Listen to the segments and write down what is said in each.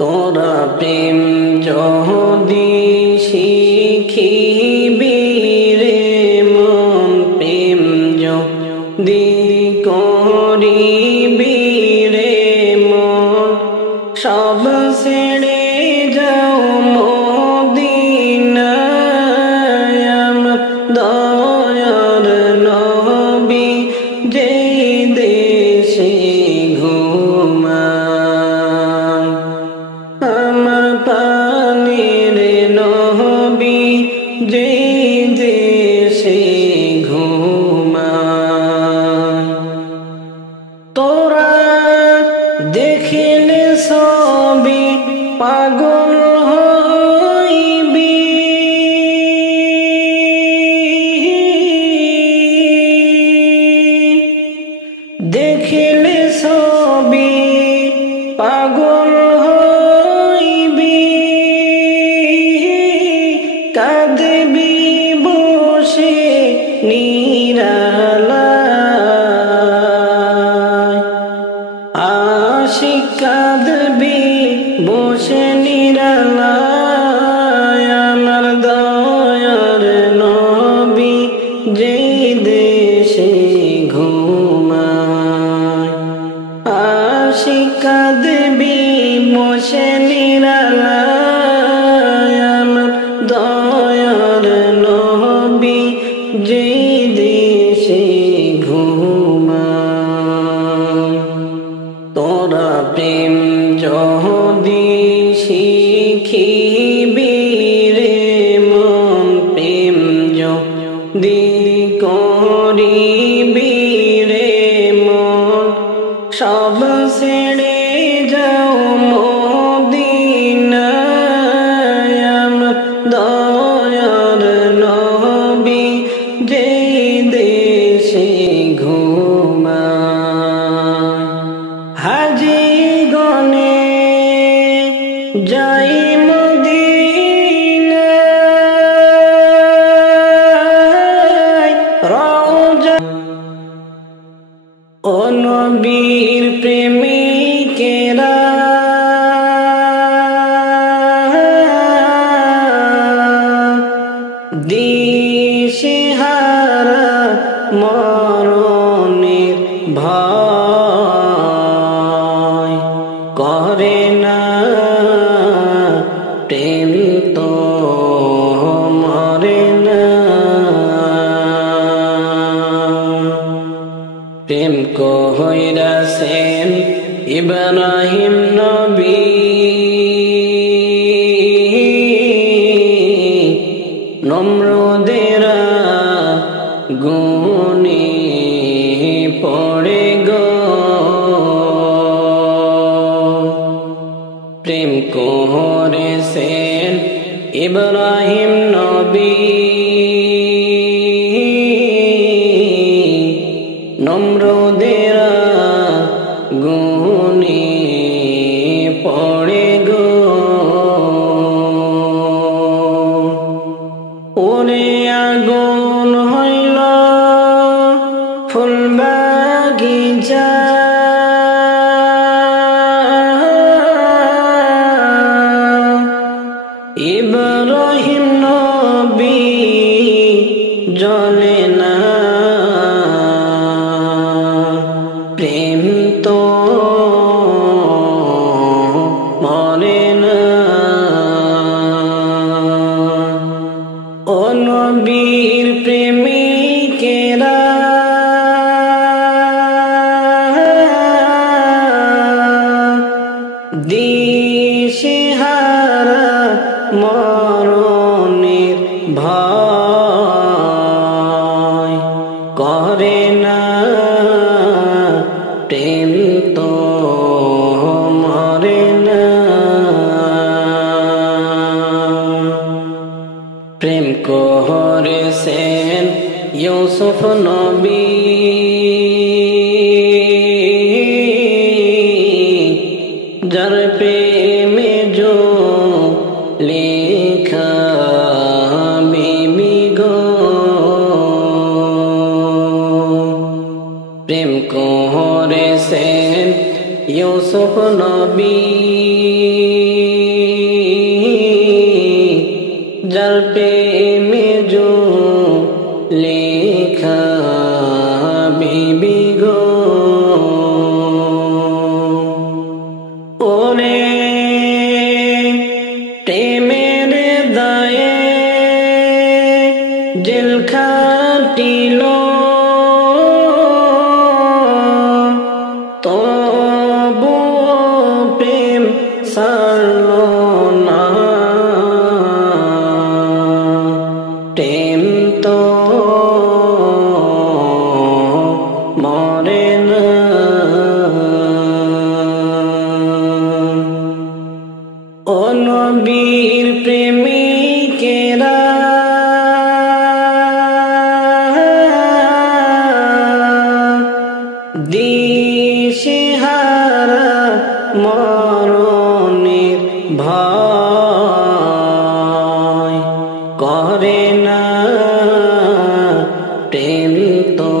তোরা প্রেম যদি শিখিবি রে মন, প্রেম যদি করিবি রে মন, সব ছেড়ে যাও মদিনায়। আমার দয়ার নবী যেই দেশে ঘুমায়, আমার প্রাণের নবী যেই দেশে ঘুমায়। তোরা দেখিলে সবই পাগল হইবি, দেখিলে সবই পাগল হইবি। কাঁদবি বসে নিরালায়, আশিক কাঁদবি বসে নিরালায়। আমার দয়ার নবী যেই দেশে ঘুমায়, আশিক কাঁদবি বসে নিরালায়। আমার দয়ার নবী যেই দেশে ঘুমায়। তোরা প্রেম যদি শিখিবি রে মন, প্রেম যদি করিবি রে মন, সব ছেড়ে যাও মদিনায়। আমার দয়ার নবী যেই দেশে ঘুমায়। হাজি গনে যাই মদিনায়, রওজা ও নবীর প্রেমিকেরা দিশেহারা মরণের ভয় করে না। প্রেম তো মরে না, প্রেম কইরাছেন ইব্রাহিম নবী, নমরুদের গুণে পড়ে গো। প্রেম করেছেন ইব্রাহিম নবী, নমরুদের গুণে পড়ে গো। ওরে আগুন হইল ফুল বাগিচা, ইব্রাহিম নবী জ্বলে না। প্রেম তো মরে না, ও নবীর প্রেমিকেরা দিশেহারা মরণের ভয় করে না। প্রেম তো মরে না, প্রেম করেছেন ইউসুফ নবী, যার প্রেমে जो লেখা বিবি গো। প্রেম করেছেন ইউসুফ নবী। ওরে প্রেমের দায়ে জেল খাটিল তবু প্রেম সারল না প্রেম তো মরে না ও নবীর প্রেমিকেরা দিশেহারা মরণের ভয় করে না প্রেম তো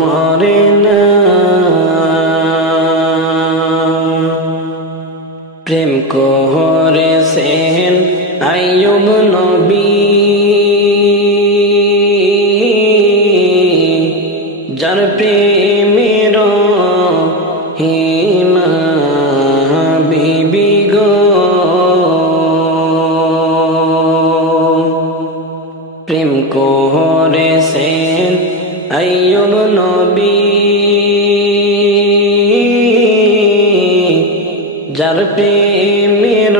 মরে না প্রেম করেছেন আইয়ুব নবী যার প্রেমের হিমা বিবি গো প্রেম করেছেন আইয়ুব নবী যার প্রেমের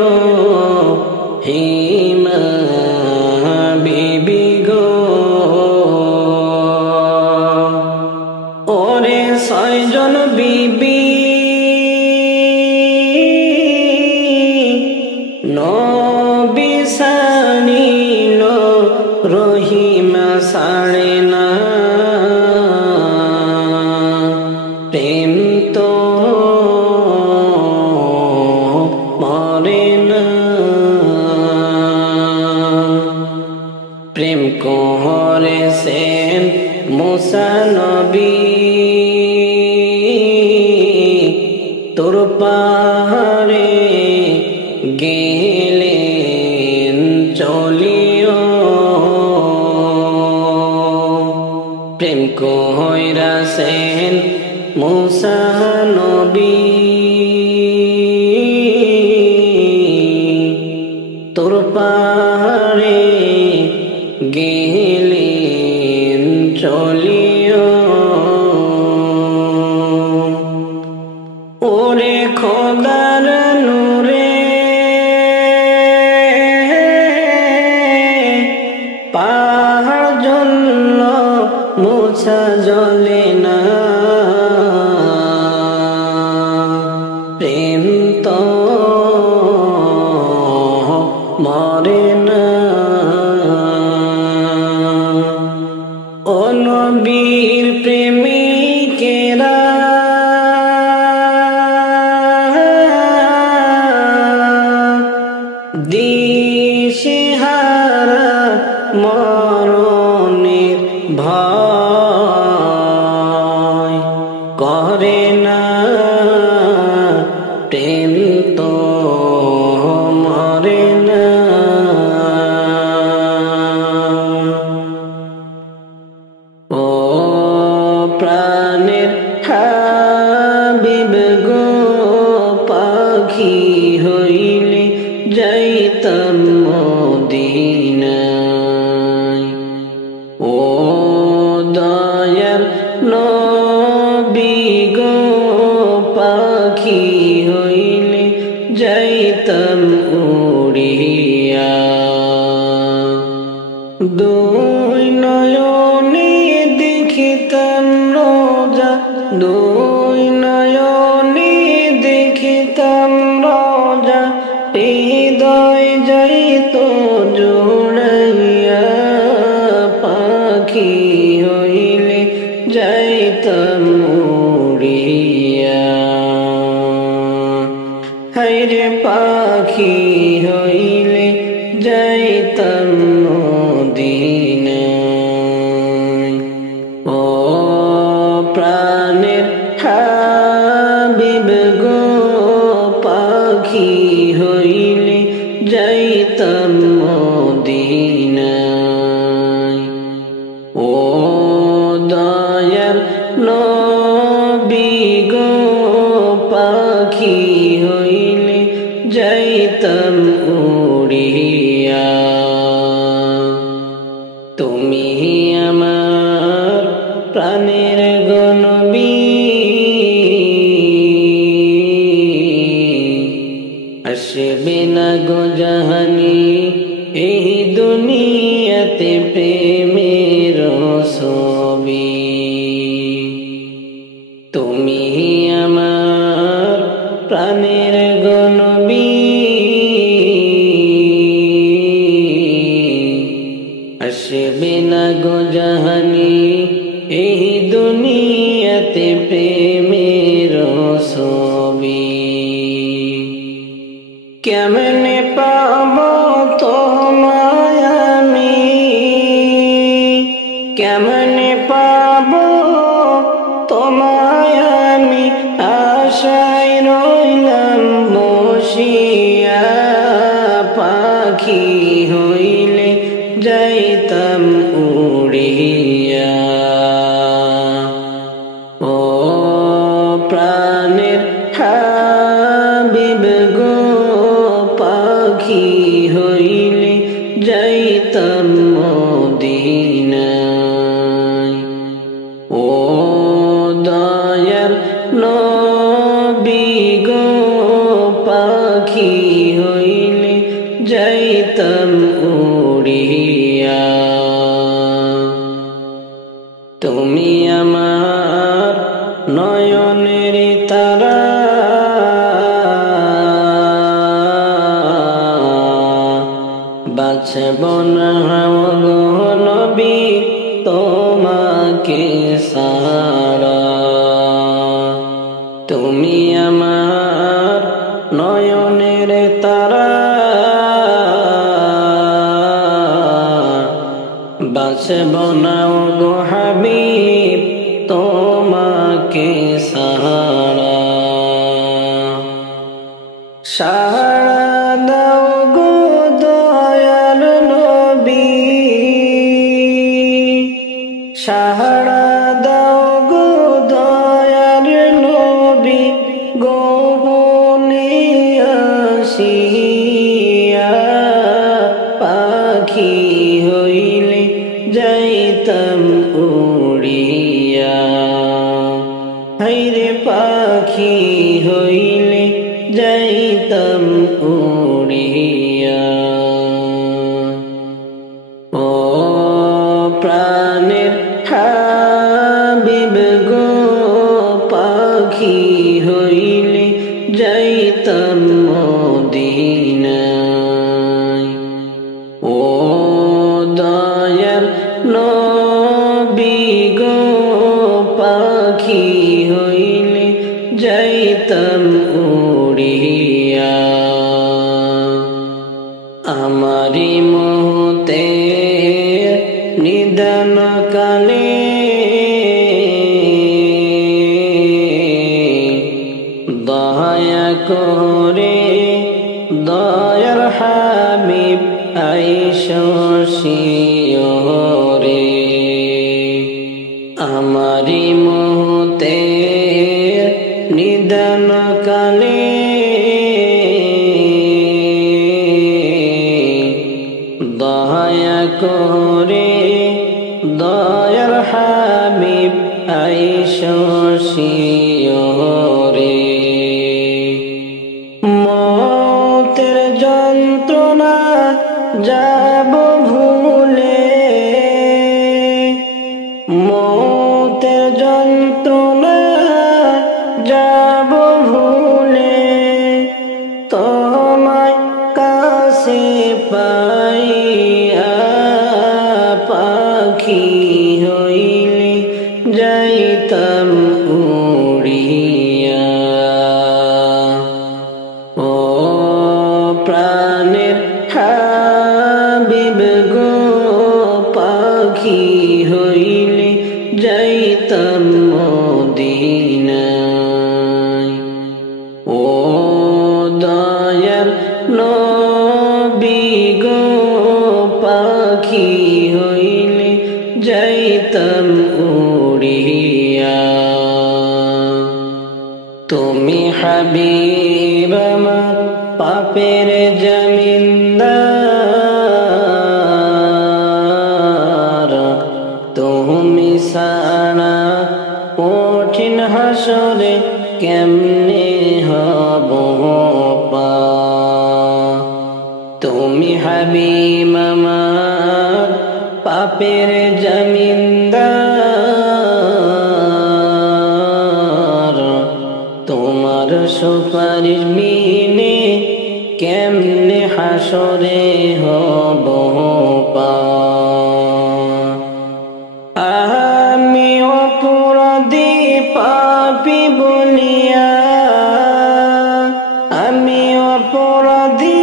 হিমা বিবি গো ওরে 6 জন বিবি নবী সানিল রহিমা সাড়ে না প্রেম তো মরে না প্রেম করেছেন মুসা নবী তোর পাহাড়ে গেলেন চলিও প্রেম কইরাছেন মুসা নবী তোর পাহাড়ে গেলেন চলিও ওরে খোদার নূরে পাহাড় জ্বলল মুছা জ্বলে না প্রেম তো মরে না ও নবীর প্রেমিকেরা দিশেহারা মরণের ভয় করে না প্রেম তো মরে না ও প্রাণের হাবিব গো পাখি হইলে যাইতাম মদিনায় ও দয়াল নবী গো পাখি হইলে যাইতাম উড়িয়া দুই নয়নে দেখিতাম রোজা দুই নয়নে দেখিতাম রোজা হৃদয় যাইত জোড়াইয়া পাখি হইলে যাইতাম উড়িয়া হায়রে পাখি হইলে যাইতাম মদিনায় ও প্রাণের হাবিব গো পাখি হইলে যাইতাম মদিনায় ও দয়াল নবী গো পাখি হইলে যাইতাম উড়িয়া। তুমি আমার প্রাণের নবী, আসবে না গো জাহানি এই দুনিয়াতে প্রেমের ছবি। তুমি আমার প্রাণের নবী, আসবে না গো জাহানি এই দুনিয়াতে প্রেমের ছবি। কেমনে পাব তোমায় আমি, কেমনে পাব তোমায় আমি, আশায় রইলাম বসিয়া। পাখি হইলে যাইতাম উড়িয়া। ও প্রাণের হাবিব গো, পাখি হইলে যাইতাম মদিনায়। ও দয়ার নবী গো, পাখি হইলে যাইতাম উড়িয়া। তুমি আমার নয়নের তারা, বাঁচব না গো নবী তোমাকে ছাড়া। তুমি আমার নয়নের তারা, বাঁচব না গো হাবিব তোমাকে ছাড়া। সাড়া দাও গো দয়াল নবী, সাড়া দাও গো দয়াল নবী, গোপনে আসিয়া। পাখি হইলে যাইতাম উড়িয়া। হায়রে পাখি হইলে যাইতাম উড়িয়া। ও প্রাণের হাবিব গো, পাখি হইলে যাইতাম মদিনায়। ও দয়ার নবী গো, পাখি হইলে যাইতাম উড়িয়া। আমারি মোতে নিদান কালে দয়া করে দয়ার হাবিব আইসো শিয়রে। আমারি মোতে নিদান কালে দয়া করে দয়ার হাবিব আইসো শিয়রে। মতের যন্ত্রণা যাব ভুলে, মতের যন্ত্রণা যাব ভুলে, তোমায় কাছে পাইয়া। পাখি হইলে যাইতাম উড়িয়া। ও প্রাণের হাবিব গো, পাখি হইলে যাইতাম মদিনায়। ও দয়ার নবী গো, পাখি হইলে যাইতাম উড়িয়া। তুমি হাবিব পাপের জমিনদার তুমি সারা কঠিন হাসরে কেমনে হব পার তুমি হাবিব আমার পাপের জমিনদার তোমার সুপারিশ বিনে কেমনে হাসরে হব পার আমি অপরাধী পাপী বলিয়া আমি অপরাধী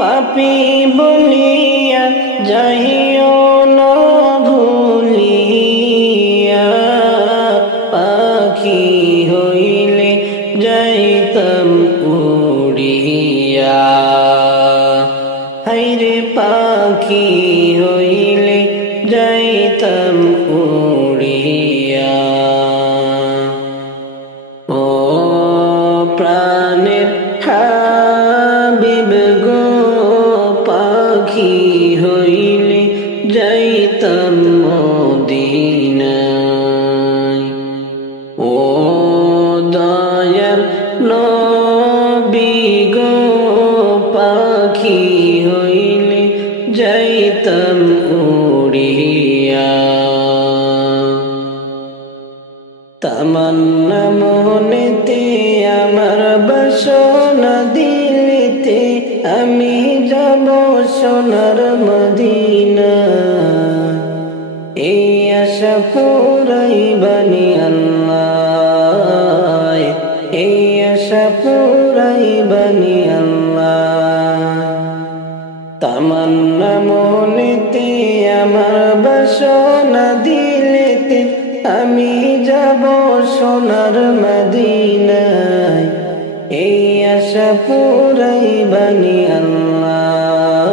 পাপী বলিয়া যাইও না ভুলিয়া পাখি হইলে যাইতাম উড়িয়া হায়রে পাখি হইলে যাইতাম উড়িয়া ও প্রাণের হাবিব গো পাখি হইলে যাইতাম মদিনায় ও দয়াল নবী গো পাখি হইলে যাইতাম উড়িয়া তামান্না মনেতে আমার বাসনা দিলেতে আমি যাব সোনার মদিনা এই আশা পুরাইবানি আল্লাহ এই আশা পুরাইবানি আল্লাহ তামান্না মনেতে আমার বাসনা দিলেতে আমি যাব সোনার মদিনায় এই আশা পুরাইবানি আল্লাহ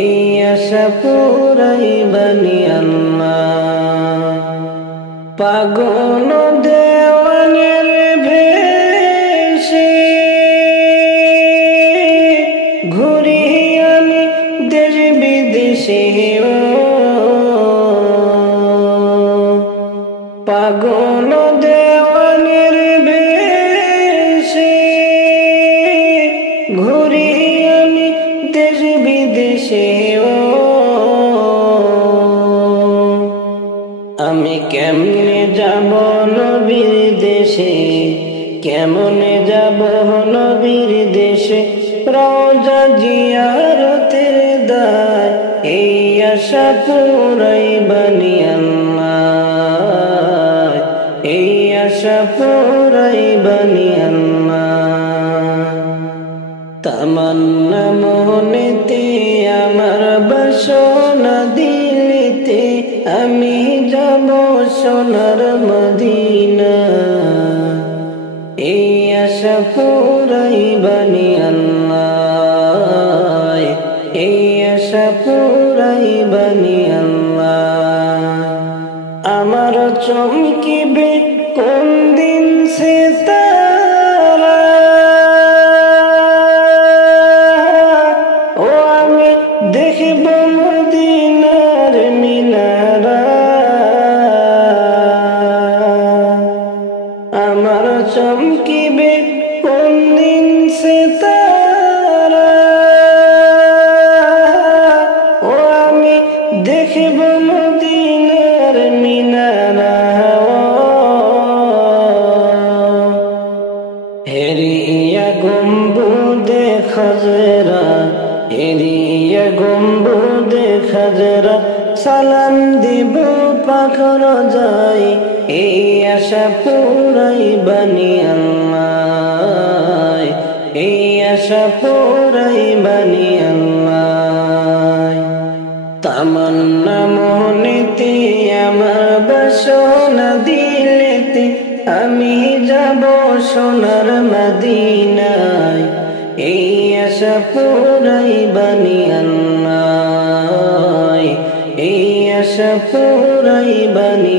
এই আশা পুরাইবানি আল্লাহ পাগল দেওয়ানের ভেষে ঘুরি আমি দেশ বিদেশে পাগল দেওয়ানের ভেষে ঘুরি আমি দেশ বিদেশে আমি কেমনে যাব নবীর দেশে কেমনে যাব নবীর দেশে রওজা জিয়ারতের দায় এই আশা পুরাইবানি আল্লাহ এই আশা পুরাইবানি আল্লাহ তামান্না মনেতে আমার বাসনা দিলেতে আমি যাব সোনার মদিনা এই আশা পুরাইবানি আল্লাহ এই আশা পুরাইবানি আল্লাহ আমার চমকিবে কোন দিন সে তারা ও আমি দেখব মদিনার মিনারা আমার চমকিবে কোন দিন সে তারা ও আমি দেখব মদিনার মিনারা হেরিয়া গম্বুদে খাজরা হেরিয়া গম্বুদে খাজরা সালাম দিব পাখর যাই এই আশা পুরাইবানি আল্লাহ এই আশা পুরাইবানি আল্লাহ তামান্না মনেতে আমার বাসনা দিলেতে আমি যাব সোনার মদিনায় এই আশা পুরাইবানি আল্লাহ এই আশা পুরাইবানি